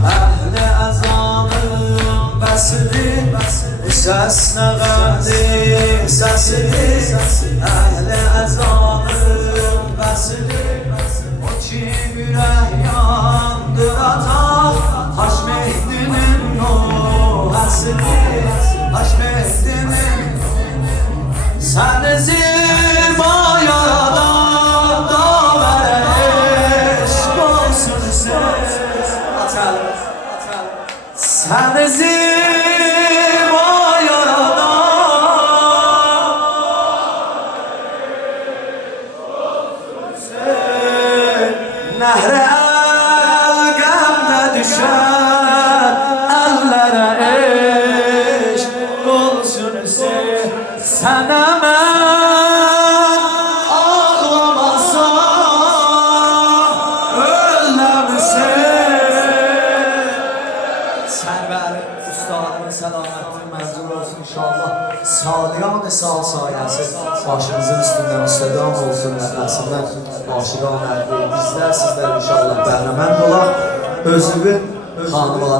Əhli əzanın bəsidir, səs nəğəmdir, səsidir. Əhli əzanın bəsidir, o kim ürək yandıracaq. Haşmehdinin nuhəsidir, Haşmehdinin. Səni ziba yaradan da mənə eşq olsun söz. Səni ziba yaradan nəhrə qəmdə düşən əllərə eşq olsun söz. Sənə mən ağlamasam ölməmsin. Sən bəli ustadın səlamətin mənzur olsun inşallah. Sadiyan sal sayəsi başınızın üstündən üstədan olsun. Nəfəsindən aşiqan əlbir bizlər sizlər inşallah bəhrəmənd olaq. Özünün xanımlar